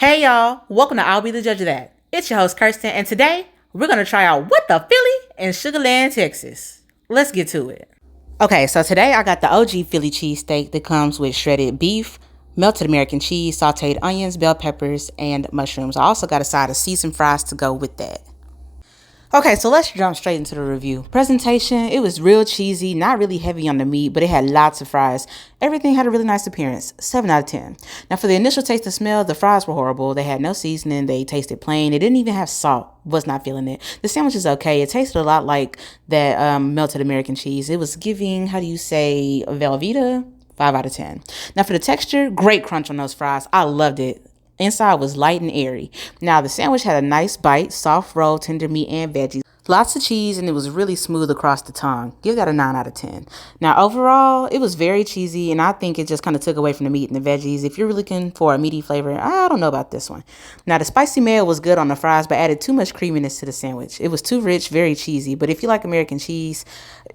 Hey y'all, welcome to I'll Be the Judge of That. It's your host Kirsten, and today we're gonna try out What the Philly in Sugarland, Texas. Let's get to it. Okay, so today I got the OG Philly cheesesteak that comes with shredded beef, melted American cheese, sauteed onions, bell peppers, and mushrooms. I also got a side of seasoned fries to go with that. Okay, so let's jump straight into the review. Presentation, it was real cheesy, not really heavy on the meat, but it had lots of fries. Everything had a really nice appearance. 7 out of 10. Now, for the initial taste and smell, the fries were horrible. They had no seasoning. They tasted plain. It didn't even have salt. Was not feeling it. The sandwich is okay. It tasted a lot like that melted American cheese. It was giving, how do you say, Velveeta? 5 out of 10. Now, for the texture, great crunch on those fries. I loved it. Inside was light and airy. Now, the sandwich had a nice bite, soft roll, tender meat, and veggies. Lots of cheese, and it was really smooth across the tongue. Give that a 9 out of 10. Now, overall, it was very cheesy, and I think it just kind of took away from the meat and the veggies. If you're looking for a meaty flavor, I don't know about this one. Now, the spicy mayo was good on the fries, but added too much creaminess to the sandwich. It was too rich, very cheesy. But if you like American cheese,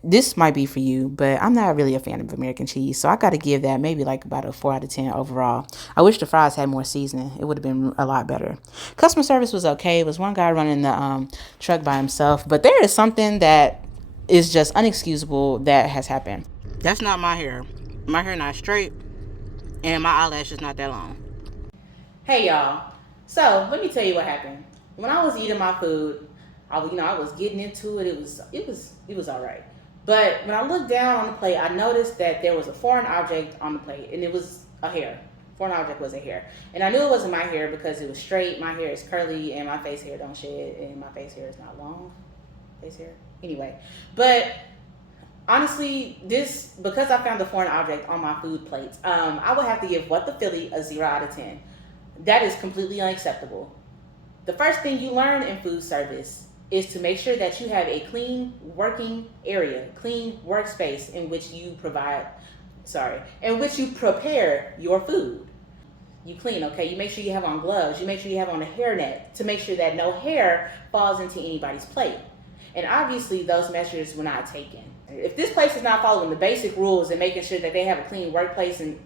this might be for you. But I'm not really a fan of American cheese, so I got to give that maybe like about a 4 out of 10 overall. I wish the fries had more seasoning. It would have been a lot better. Customer service was okay. It was one guy running the truck by himself. But there is something that is just unexcusable that has happened. That's not my hair. My hair not straight, and my eyelash is not that long. Hey y'all. So let me tell you what happened. When I was eating my food, I was getting into it. It was all right. But when I looked down on the plate, I noticed that there was a foreign object on the plate, and it was a hair. Foreign object was a hair, and I knew it wasn't my hair because it was straight. My hair is curly, and my face hair don't shed, and my face hair is not long. Face hair, anyway. But honestly, this because I found a foreign object on my food plates, I would have to give What the Philly a 0 out of 10. That is completely unacceptable. The first thing you learn in food service is to make sure that you have a clean working area, clean workspace in which you prepare your food. You clean, okay? You make sure you have on gloves. You make sure you have on a hairnet to make sure that no hair falls into anybody's plate. And obviously, those measures were not taken. If this place is not following the basic rules and making sure that they have a clean workplace and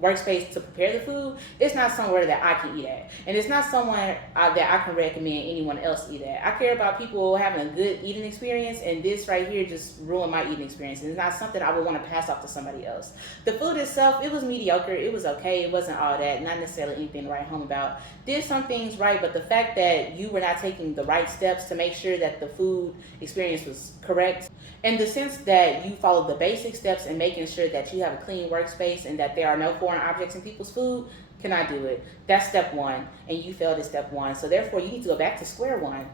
workspace to prepare the food, it's not somewhere that I can eat at, and it's not somewhere that I can recommend anyone else eat at. I care about people having a good eating experience, and this right here just ruined my eating experience, and it's not something I would want to pass off to somebody else. The food itself, it was mediocre. It was okay. It wasn't all that. Not necessarily anything to write home about. Did some things right, but the fact that you were not taking the right steps to make sure that the food experience was correct, in the sense that you followed the basic steps in making sure that you have a clean workspace and that there are no foreign objects in people's food, cannot do it. That's step one, and you failed at step one. So therefore, you need to go back to square one.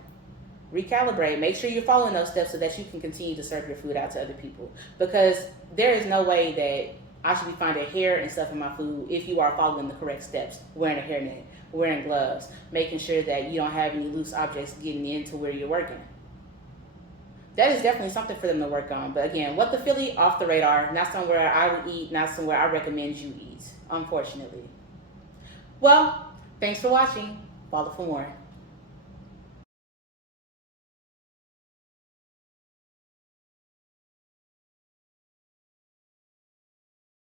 Recalibrate. Make sure you're following those steps so that you can continue to serve your food out to other people. Because there is no way that I should be finding hair and stuff in my food if you are following the correct steps. Wearing a hairnet, wearing gloves, making sure that you don't have any loose objects getting into where you're working. That is definitely something for them to work on. But again, What the Philly, off the radar. Not somewhere I would eat, not somewhere I recommend you eat, unfortunately. Well, thanks for watching. Follow for more.